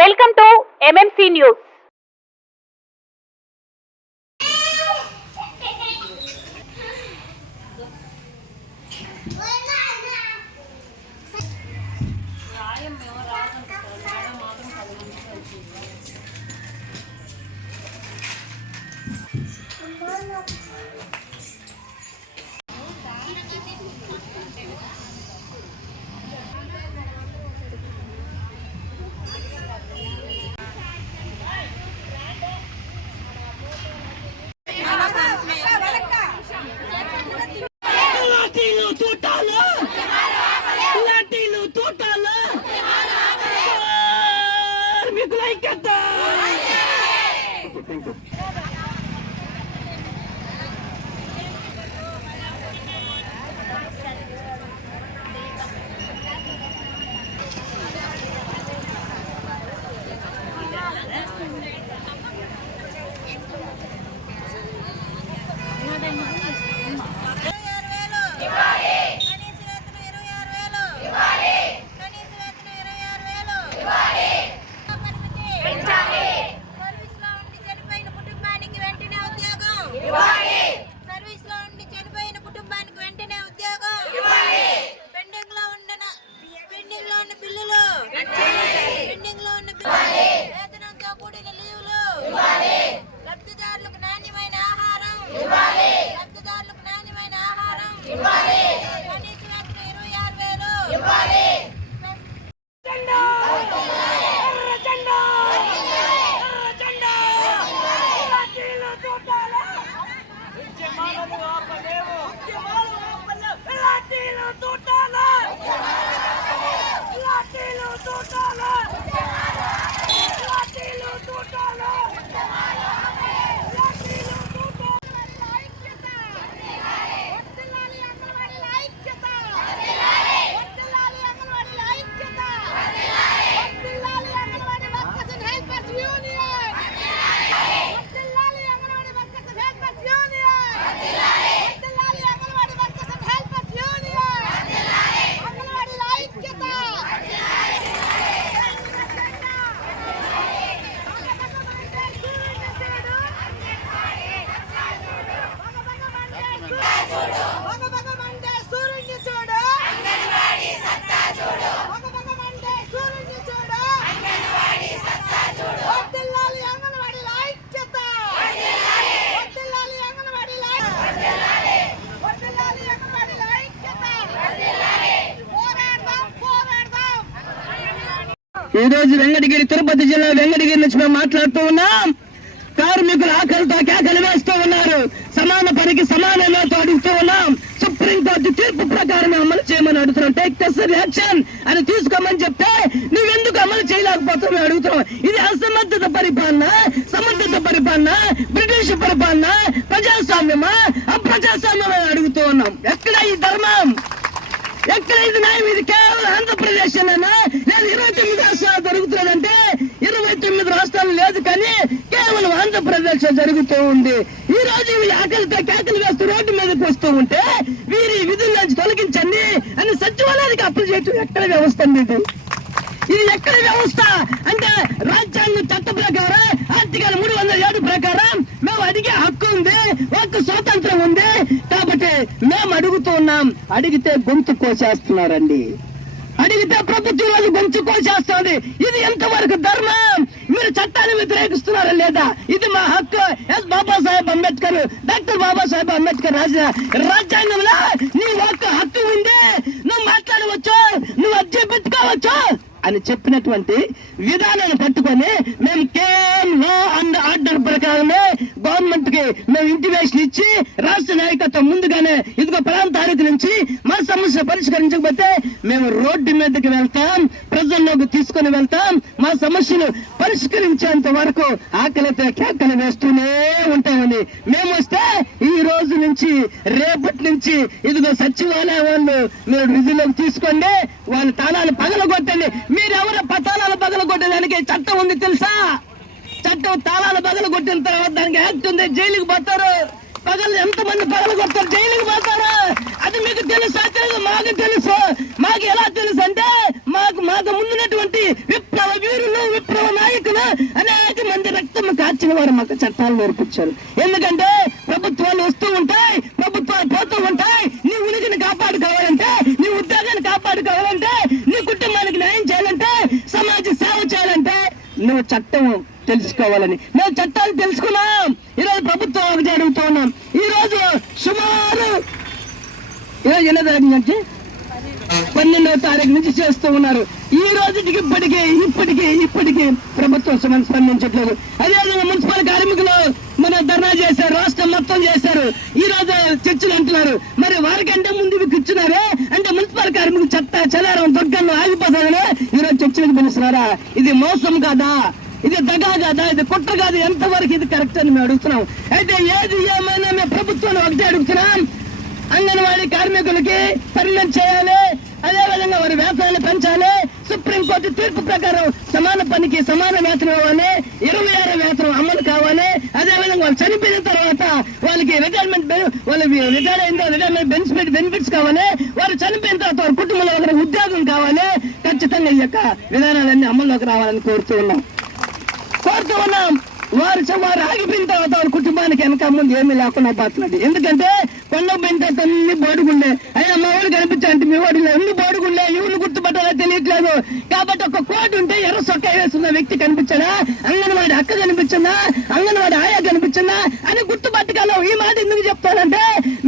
Welcome to MMC news. ఈ రోజు వెంకటగిరి తిరుపతి జిల్లా వెంకటగిరి నుంచి మేము మాట్లాడుతూ ఉన్నాం. కార్మికులు ఆకలితో కేకలు వేస్తూ ఉన్నారు. సమాన పనికి సమానంతో అడుగుతూ ఉన్నాం. సుప్రీంకోర్టు తీర్పు ప్రకారం అమలు చేయమని అడుగుతున్నాం. టేక్ నెసెసరీ యాక్షన్ అని తీసుకోమని చెప్తే నువ్వెందుకు అమలు చేయలేకపోతున్నావు అడుగుతున్నాం. ఇది అసమర్థత పరిపాలన, సమర్థత పరిపాలన, బ్రిటిష్ పరిపాలన, ప్రజాస్వామ్యమా అప్రజాస్వామ్యమా అడుగుతూ ఉన్నాం. ఎక్కడ ఈ ధర్మం, ఎక్కడ ఇది న్యాయం? ఇది కేవలం ఆంధ్రప్రదేశ్ లేదా 29 రాష్ట్రాలు జరుగుతున్నదంటే 29 రాష్ట్రాలు లేదు, కానీ కేవలం ఆంధ్రప్రదేశ్ జరుగుతూ ఉంది. ఈ రోజు వీళ్ళు ఆకలితో కేకలు వేస్తూ రోడ్డు మీదకి వస్తూ ఉంటే వీరి విధుల నుంచి తొలగించండి అని సచివాలయానికి అప్లై చేయటం ఎక్కడ వ్యవస్థ అండి? ఇది ఎక్కడ వ్యవస్థ అంటే రాజ్యాంగ చట్ట ప్రకారం ఆర్టికల్ 307 ప్రకారం మేము అడిగే హక్కు ఉంది, ఒక స్వాతంత్రం ఉంది. కాబట్టి మేము అడుగుతున్నాం. అడిగితే గొంతు కోసేస్తున్నారండి. అడిగితే ప్రభుత్వం వాళ్ళు గొంతు కోసేస్తుంది. ఇది ఎంతవరకు ధర్మం? మీరు చట్టాన్ని వ్యతిరేకిస్తున్నారా లేదా? ఇది మా హక్కు. ఎస్ బాబాసాహెబ్ అంబేద్కర్, డాక్టర్ బాబాసాహెబ్ అంబేద్కర్ రాసిన రాజ్యాంగంలో నీ ఒక్క హక్కు ఉంది. నువ్వు మాట్లాడవచ్చు, నువ్వు అర్జీ పెట్టుకోవచ్చు అని చెప్పినటువంటి విధానాన్ని పట్టుకొని మేము కేవలం లా అండ్ ఆర్డర్ ప్రకారమే గవర్నమెంట్ కి మేము ఇంటిమేషన్ ఇచ్చి రాష్ట్ర నాయకత్వం ముందుగానే ఇదిగో 10వ తారీఖు నుంచి మా సమస్య పరిష్కరించకపోతే మేము రోడ్డు మీదకి వెళ్తాం, ప్రజల్లోకి తీసుకొని వెళ్తాం. మా సమస్యలు పరిష్కరించేంత వరకు ఆకలితో కేకలు వేస్తూనే ఉంటామని మేము వస్తే ఈ రోజు నుంచి రేపటి నుంచి ఇదిగో సచివాలయం వాళ్ళు మీరు విధుల్లోకి తీసుకోండి, వాళ్ళ తాళాలు పగలగొట్టండి. మీరెవరు తాళాలు పగలగొట్టడానికి చట్టం ఉంది తెలుసా? చట్టం తాళాలు పగలగొట్టిన తర్వాత దానికి యాక్ట్ ఉంది, జైలుకి పోతారు. పగలు ఎంతమంది పగలగొడతారు, జైలుకి పోతారు. అది మీకు తెలుసా? తెలుసు, మాకు తెలుసు. మాకు ఎలా తెలుసు అంటే మాకు ముందున్నటువంటి విప్లవ వీరులు, విప్లవ మార్చిన వారు మాకు చట్టాలు నేర్పించారు. ఎందుకంటే ప్రభుత్వాలు వస్తూ ఉంటాయి, ప్రభుత్వాలు పోతూ ఉంటాయి. నీ ఉనికిని కాపాడుకోవాలంటే, నీ ఉద్యోగాన్ని కాపాడుకోవాలంటే, నీ కుటుంబానికి న్యాయం చేయాలంటే, సమాజ సేవ చేయాలంటే నువ్వు చట్టం తెలుసుకోవాలని మేము చట్టాలు తెలుసుకున్నాం. ఈరోజు ప్రభుత్వం ఒకటి అడుగుతూ ఉన్నాం. ఈరోజు సుమారు ఈరోజు ఎన్నో తారీఖు నుంచి 12వ తారీఖు నుంచి చేస్తూ ఉన్నారు. ఈ రోజుకి ఇప్పటికీ ప్రభుత్వం స్పందించట్లేదు. అదేవిధంగా మున్సిపల్ కార్మికులు మన ధర్నా చేశారు, రాష్ట్రం మొత్తం చేశారు. ఈ రోజు చర్చలు అంటున్నారు. మరి వారికంటే ముందు కూర్చున్నారే అంటే మున్సిపల్ కార్మికులు చలారం దొగ్గల్లో ఆగిపోతారని ఈరోజు చర్చలకు పిలుస్తున్నారా? ఇది మోసం కాదా? ఇది దగా కాదా? ఇది కుట్ర కాదు? ఎంతవరకు ఇది కరెక్ట్ అని మేము అడుగుతున్నాం. అయితే ఏది ఏమైనా మేము ప్రభుత్వాన్ని ఒకటే అడుగుతున్నాం, అంగన్వాడీ కార్మికులకి పర్మనెంట్ చేయాలి, అదేవిధంగా వారి వేతనాన్ని పెంచాలి. సుప్రీంకోర్టు తీర్పు ప్రకారం సమాన పనికి సమాన వేతనం ఇవ్వాలి, 26 వేతనం అమలు కావాలి. అదేవిధంగా వాళ్ళు చనిపోయిన తర్వాత వాళ్ళకి రిటైర్మెంట్ బెనిఫిట్స్ కావాలి. వారు చనిపోయిన తర్వాత వారి కుటుంబంలో ఒకరికి ఉద్యోగం కావాలి. ఖచ్చితంగా ఈ యొక్క విధానాలన్నీ అమల్లోకి రావాలని కోరుతూ ఉన్నాం. వారు ఆగిపోయిన తర్వాత వారి కుటుంబానికి వెనక ముందు ఏమీ లేకుండా పోతున్నాడు. ఎందుకంటే కొండ పోయిన తర్వాత అన్ని బోడుగుండే, అయినా మా వాడు కనిపించాలంటే మీ వాడు ఎన్ని బోడుగుండే, ఎవరిని గుర్తుపట్టాలో తెలియట్లేదు. కాబట్టి ఒక కోటి ఉంటే ఎర్ర సొక్క వేస్తున్న వ్యక్తి కనిపించాడా, అంగన్వాడి అక్క కనిపించిందా, అంగన్వాడి ఆయా కనిపించిందా అని గుర్తుపట్టగలం. ఈ మాట ఎందుకు చెప్తానంటే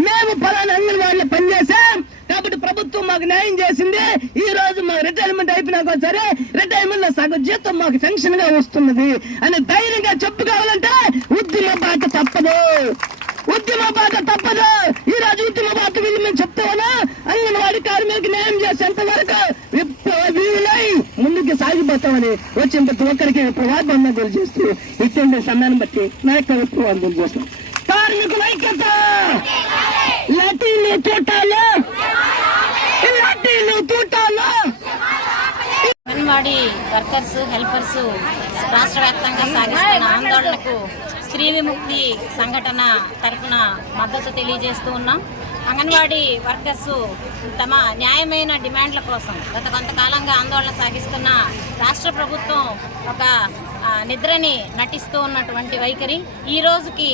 మేము పలానా అంగన్వాడిలో పనిచేసాం కాబట్టి ప్రభుత్వం మాకు న్యాయం చేసింది. ఈ రోజు మాకు రిటైర్మెంట్ అయిపోయినాక సరే రిటైర్మెంట్ లో సగం జీతం మాకు పెన్షన్ గా వస్తున్నది అని ధైర్యంగా చెప్పుకోవాలంటే ఉద్యమ బాట తప్పదు. ఈ రోజు ఉద్యమ బాట వీళ్ళు మేము చెప్తామన్నా అంగన్వాడి కార్మికులకు న్యాయం చేసేంత వరకు వీళ్ళై ముందుకు సాగిపోతామని వచ్చిన ప్రతి ఒక్కరికి విప్లవాన్ని తెలియజేస్తూ ఇచ్చిన సమయాన్ని బట్టి నా యొక్క విప్లవాన్ని తెలియజేస్తాం. కార్మికుల ఐక్యత, లాఠీలు తూటాలు. అంగన్వాడీ వర్కర్స్, హెల్పర్స్ రాష్ట్ర వ్యాప్తంగా సాగిస్తున్న ఆందోళనకు స్త్రీ విముక్తి సంఘటన తరఫున మద్దతు తెలియజేస్తూ ఉన్నాం. అంగన్వాడీ వర్కర్స్ తమ న్యాయమైన డిమాండ్ల కోసం గత కొంతకాలంగా ఆందోళన సాగిస్తున్న రాష్ట్ర ప్రభుత్వం ఒక నిద్రని నటిస్తూ ఉన్నటువంటి వైఖరి ఈ రోజుకి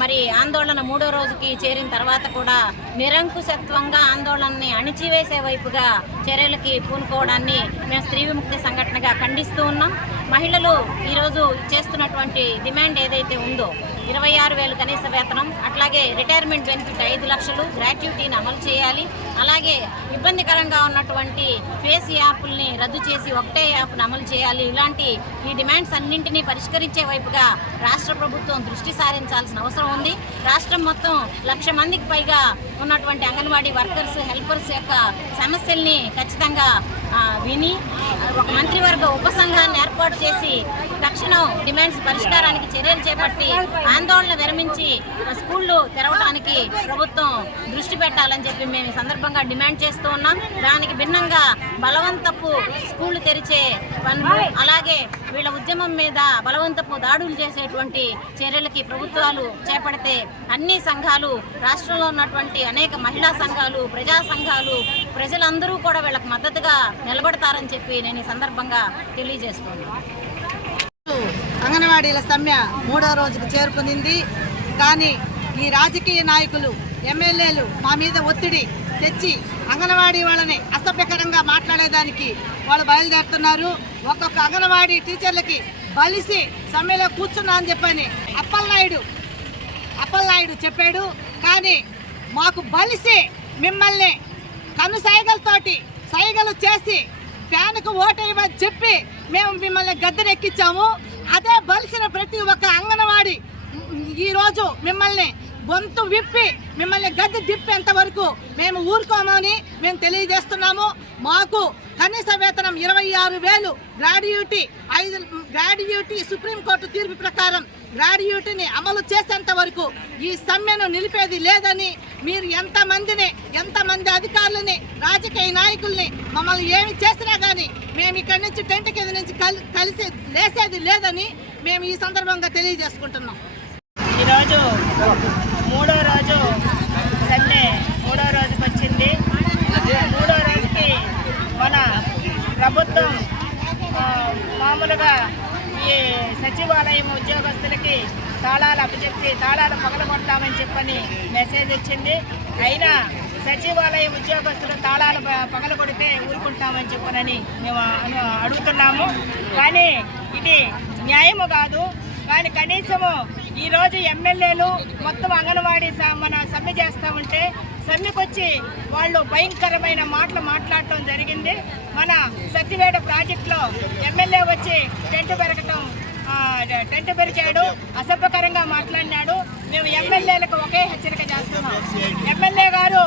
మరి ఆందోళన 3వ రోజుకి చేరిన తర్వాత కూడా నిరంకుశత్వంగా ఆందోళనని అణిచివేసే వైపుగా చర్యలకి పూనుకోవడాన్ని మేము స్త్రీ విముక్తి సంఘటనగా ఖండిస్తూ ఉన్నాం. మహిళలు ఈరోజు చేస్తున్నటువంటి డిమాండ్ ఏదైతే ఉందో 26,000 కనీస వేతనం, అట్లాగే రిటైర్మెంట్ బెనిఫిట్ 5 లక్షలు, గ్రాట్యుటీని అమలు చేయాలి. అలాగే ఇబ్బందికరంగా ఉన్నటువంటి ఫేస్ యాప్ల్ని రద్దు చేసి ఒకటే యాప్ను అమలు చేయాలి. ఇలాంటి ఈ డిమాండ్స్ అన్నింటినీ పరిష్కరించే వైపుగా రాష్ట్ర ప్రభుత్వం దృష్టి సారించాల్సిన అవసరం ఉంది. రాష్ట్రం మొత్తం 1,00,000 మందికి పైగా ఉన్నటువంటి అంగన్వాడీ వర్కర్స్, హెల్పర్స్ యొక్క సమస్యల్ని ఖచ్చితంగా విని ఒక మంత్రివర్గ ఉపసంఘాన్ని ఏర్పాటు చేసి తక్షణం డిమాండ్స్ పరిష్కారానికి చర్యలు చేపట్టి ఆందోళన విరమించి స్కూళ్ళు తెరవడానికి ప్రభుత్వం దృష్టి పెట్టాలని చెప్పి మేము ఈ సందర్భంగా డిమాండ్ చేస్తూ ఉన్నాం. దానికి భిన్నంగా బలవంతపు స్కూళ్ళు తెరిచే పనులు, అలాగే వీళ్ళ ఉద్యమం మీద బలవంతపు దాడులు చేసేటువంటి చర్యలకి ప్రభుత్వాలు చేపడితే అన్ని సంఘాలు, రాష్ట్రంలో ఉన్నటువంటి అనేక మహిళా సంఘాలు, ప్రజా సంఘాలు, ప్రజలందరూ కూడా వీళ్ళకి మద్దతుగా నిలబడతారని చెప్పి నేను ఈ సందర్భంగా తెలియజేస్తున్నాను. అంగన్వాడీల సమ్మె 3వ రోజుకు చేరుకునింది. కానీ ఈ రాజకీయ నాయకులు, ఎమ్మెల్యేలు మా మీద ఒత్తిడి తెచ్చి అంగన్వాడీ వాళ్ళని అసభ్యకరంగా మాట్లాడేదానికి వాళ్ళు బయలుదేరుతున్నారు. ఒక్కొక్క అంగన్వాడీ టీచర్లకి బలిసి సమ్మెలో కూర్చున్నా అని చెప్పని అప్పలనాయుడు చెప్పాడు. కానీ మాకు బలిసి మిమ్మల్ని కను సైగలు చేసి ఫ్యాన్కు ఓటేయమని చెప్పి మేము మిమ్మల్ని గద్దెనెక్కించాము. అదే బలిసిన ప్రతి ఒక్క అంగన్వాడీ ఈరోజు మిమ్మల్ని గొంతు విప్పి మిమ్మల్ని గద్దె దిప్పేంత వరకు మేము ఊరుకోమని మేము తెలియజేస్తున్నాము. మాకు కనీస వేతనం 26,000, గ్రాడ్యుటీ సుప్రీంకోర్టు తీర్పు ప్రకారం గ్రాడ్యుటీని అమలు చేసేంత వరకు ఈ సమ్మెను నిలిపేది లేదని, మీరు ఎంతమంది అధికారులని, రాజకీయ నాయకుల్ని మమ్మల్ని ఏమి చేసినా కానీ మేము ఇక్కడి నుంచి టెంట్ కింద నుంచి కలిసి లేసేది లేదని మేము ఈ సందర్భంగా తెలియజేసుకుంటున్నాం. ఈరోజు 3వ రోజు సమ్మె 3వ రోజుకి వచ్చింది. 3వ రోజుకి మన ప్రభుత్వం మామూలుగా ఈ సచివాలయం ఉద్యోగస్తులకి తాళాలు అప్పచెప్పి తాళాలు పగలగొడతామని చెప్పని మెసేజ్ వచ్చింది. అయినా సచివాలయం ఉద్యోగస్తులు తాళాలు పగలగొడితే ఊరుకుంటామని చెప్పనని మేము అడుగుతున్నాము. కానీ ఇది న్యాయము కాదు. కానీ కనీసము ఈరోజు ఎమ్మెల్యేలు మొత్తం అంగన్వాడీ మన సమ్మె చేస్తూ ఉంటే సమ్మెకొచ్చి వాళ్ళు భయంకరమైన మాటలు మాట్లాడటం జరిగింది. మన సత్తివేడ ప్రాజెక్టులో ఎమ్మెల్యే వచ్చి టెంట్ పెరిగాడు, అసభ్యకరంగా మాట్లాడినాడు. మేము ఎమ్మెల్యేలకు ఒకే హెచ్చరిక చేస్తున్నాం. ఎమ్మెల్యే గారు,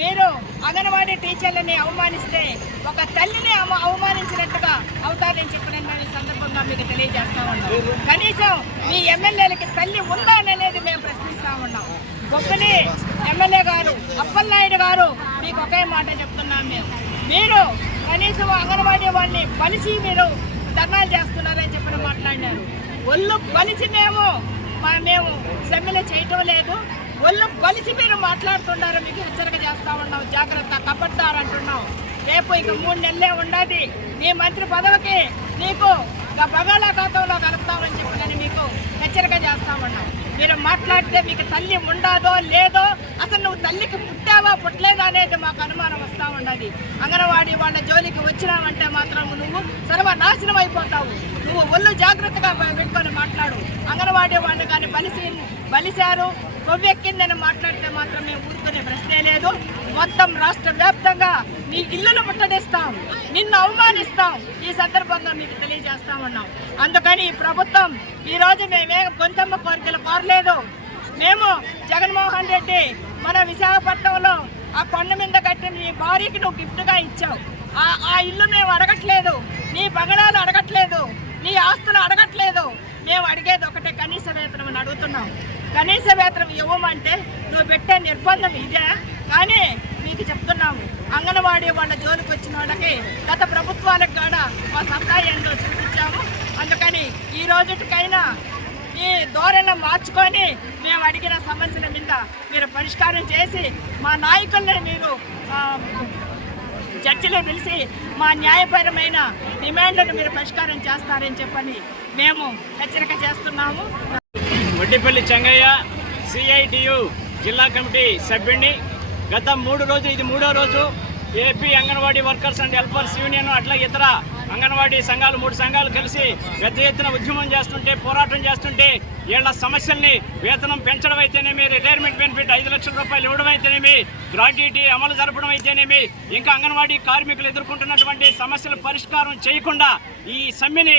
మీరు అంగన్వాడీ టీచర్లని అవమానిస్తే ఒక తల్లిని అవమానించినట్టుగా అవుతారని చెప్పిన సందర్భంగా మీకు తెలియజేస్తా ఉన్నాం. కనీసం మీ ఎమ్మెల్యేలకి తల్లి ఉందా అనేది మేము ప్రశ్నిస్తా ఉన్నాం. గొప్పని ఎమ్మెల్యే గారు అప్పలనాయుడు గారు మీకు ఒకే మాట చెప్తున్నాం. మీరు కనీసం అంగన్వాడీ వాళ్ళని బలిసి మీరు ధర్నాలు చేస్తున్నారని చెప్పిన మాట్లాడినారు. ఒళ్ళు బలిసి మేము సమ్మెలు చేయటం లేదు. ఒళ్ళు బలిసి మీరు మాట్లాడుతున్నారు. మీకు హెచ్చరిక చేస్తా ఉన్నాం. జాగ్రత్త, కబడ్డారు అంటున్నాం. రేపు ఇక 3 నెలలే ఉండదు. నీ మంత్రి పదవికి నీకు బంగాళాఖాతంలో కలుపుతామని చెప్పినని మీకు హెచ్చరిక చేస్తా ఉన్నాం. మీరు మాట్లాడితే మీకు తల్లి ఉండదో లేదో, అసలు నువ్వు తల్లికి పుట్టావా పుట్టలేదా అనేది మాకు అనుమానం వస్తూ ఉన్నది. అంగన్వాడీ వాళ్ళ జోలికి వచ్చినావంటే మాత్రం నువ్వు సర్వనాశనం అయిపోతావు. నువ్వు ఒళ్ళు జాగ్రత్తగా పెట్టుకొని మాట్లాడు. అంగన్వాడీ వాళ్ళు కానీ బలిశారు, కొవ్వెక్కిందని మాట్లాడితే మాత్రం మేము ఊరుకునే ప్రశ్నే లేదు. మొత్తం రాష్ట్ర వ్యాప్తంగా నీ ఇల్లును ముట్టడిస్తాం, నిన్ను అవమానిస్తాం. ఈ సందర్భంగా మీకు తెలియజేస్తా ఉన్నాం. అందుకని ఈ ప్రభుత్వం ఈరోజు మేమే గొంతమ్మ కోరికలు కోరలేదు. మేము జగన్మోహన్ రెడ్డి మన విశాఖపట్నంలో ఆ కొండ మీద కట్టిన నీ భార్యకి నువ్వు గిఫ్ట్గా ఇచ్చావు. ఆ ఇల్లు మేము అడగట్లేదు, నీ బంగళాలు అడగట్లేదు, నీ ఆస్తులు అడగట్లేదు. మేము అడిగేది ఒకటే, కనీస వేతనం అని అడుగుతున్నాం. కనీస వేతనం ఇవ్వమంటే నువ్వు పెట్టే నిర్బంధం ఇదే. కానీ మీకు చెప్తున్నాము, అంగన్వాడీ వాళ్ళ జోలికి వచ్చిన వాళ్ళకి గత ప్రభుత్వాలకు కూడా మా సత్తా ఏంటో చూపించాము. అందుకని ఈ రోజుకైనా ఈ ధోరణి మార్చుకొని మేము అడిగిన సమస్యల మీద మీరు పరిష్కారం చేసి మా నాయకుల్ని మీరు చర్చలు పిలిచి మా న్యాయపరమైన డిమాండ్లను మీరు పరిష్కారం చేస్తారని చెప్పని మేము హెచ్చరిక చేస్తున్నాము. వడ్డిపల్లి చెంగయ్య, సిఐటియు జిల్లా కమిటీ సభ్యుడిని. గత 3 రోజులు, ఇది 3వ రోజు AP anganwadi workers and helpers union అట్లా ఇతర అంగన్వాడీ సంఘాలు 3 సంఘాలు కలిసి పెద్ద ఎత్తున ఉద్యమం చేస్తుంటే, పోరాటం చేస్తుంటే, వీళ్ళ సమస్యల్ని వేతనం పెంచడం అయితేనేమి, రిటైర్మెంట్ బెనిఫిట్ 5 లక్షల రూపాయలు ఇవ్వడం అయితేనేమి, గ్రాట్యుటీ అమలు జరపడం అయితేనేమి, ఇంకా అంగన్వాడీ కార్మికులు ఎదుర్కొంటున్నటువంటి సమస్యల పరిష్కారం చేయకుండా ఈ సమ్మెని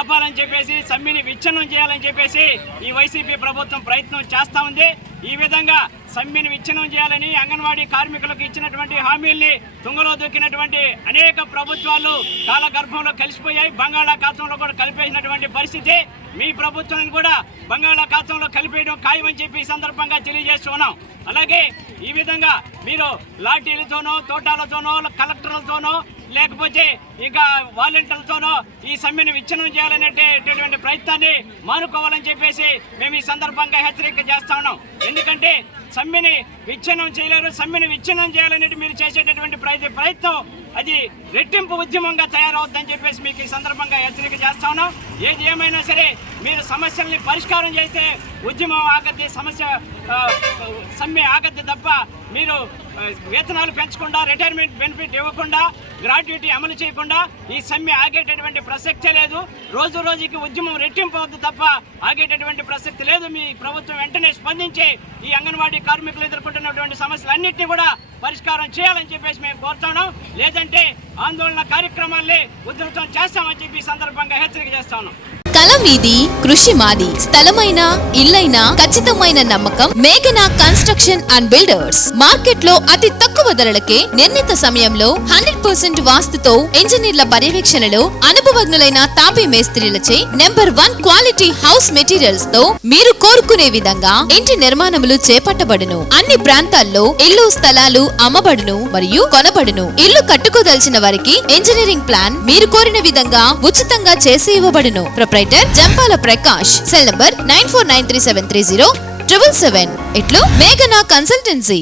ఆపాలని చెప్పేసి, సమ్మెని విచ్ఛిన్నం చేయాలని చెప్పేసి ఈ వైసీపీ ప్రభుత్వం ప్రయత్నం చేస్తూ ఉంది. ఈ విధంగా సమ్మెను విచ్ఛిన్నం చేయాలని అంగన్వాడీ కార్మికులకు ఇచ్చినటువంటి హామీల్ని తుంగలో దొక్కినటువంటి అనేక ప్రభుత్వాలు కాలగర్భంలో కలిసిపోయాయి. బంగాళాఖాతంలో కూడా కలిపేసినటువంటి పరిస్థితి. మీ ప్రభుత్వాన్ని కూడా బంగాళాఖాతంలో కలిపేయడం ఖాయమని చెప్పి ఈ సందర్భంగా తెలియజేస్తున్నాం. అలాగే ఈ విధంగా మీరు లాఠీలతోనో, తోటాలతోనో, కలెక్టర్లతోనో, లేకపోతే ఇక వాలంటీర్లతోనో ఈ సమ్మెను విచ్ఛిన్నం చేయాలనేటటువంటి ప్రయత్నాన్ని మానుకోవాలని చెప్పేసి మేము ఈ సందర్భంగా హెచ్చరిక చేస్తా ఉన్నాం. ఎందుకంటే సమ్మెని విచ్ఛిన్నం చేయలేరు. సమ్మెని విచ్ఛిన్నం చేయాలనేది మీరు చేసేటటువంటి ప్రయత్నం అది రెట్టింపు ఉద్యమంగా తయారవుద్దని చెప్పేసి మీకు ఈ సందర్భంగా హెచ్చరిక చేస్తా ఉన్నాం. ఏది ఏమైనా సరే మీరు సమస్యల్ని పరిష్కారం చేస్తే ఉద్యమం ఆగద్ది, సమ్మె ఆగద్ది తప్ప మీరు వేతనాలు పెంచకుండా, రిటైర్మెంట్ బెనిఫిట్ ఇవ్వకుండా, గ్రాట్యుటీ అమలు చేయకుండా ఈ సమ్మె ఆగేటటువంటి ప్రసక్తే లేదు. రోజు రోజుకి ఉద్యమం రెట్టింపు అవుతుంది తప్ప ఆగేటటువంటి ప్రసక్తి లేదు. మీ ప్రభుత్వం వెంటనే స్పందించి ఈ అంగన్వాడీ కార్మికులు ఎదుర్కొంటున్నటువంటి సమస్యలన్నింటినీ కూడా పరిష్కారం చేయాలని చెప్పేసి మేము కోరుతున్నాం. లేదంటే ఆందోళన కార్యక్రమాల్ని ఉధృతం చేస్తామని చెప్పి ఈ సందర్భంగా హెచ్చరిక చేస్తా ఉన్నాం. కల మీది, కృషి మాది. స్థలమైన, ఇల్లైనా ఖచ్చితమైన నమ్మకం మేఘనా కన్స్ట్రక్షన్ అండ్ బిల్డర్స్. మార్కెట్ లో అతి తక్కువ ధరలకే నిర్ణీత సమయంలో 100% వాస్తుతో, ఇంజనీర్ల పర్యవేక్షణలో అనుభవజ్ఞులైన తాపీ మేస్త్రీలచే #1 క్వాలిటీ హౌస్ మెటీరియల్స్ తో మీరు కోరుకునే విధంగా ఇంటి నిర్మాణములు చేపట్టబడును. అన్ని ప్రాంతాల్లో ఇల్లు స్థలాలు అమ్మబడును మరియు కొనబడును. ఇల్లు కట్టుకోదలిచిన వారికి ఇంజనీరింగ్ ప్లాన్ మీరు కోరిన విధంగా ఉచితంగా చేసి ఇవ్వబడును. Proprietor Jampala Prakash. Cell number 9493730777. ఇట్లు మేఘనా కన్సల్టెన్సీ.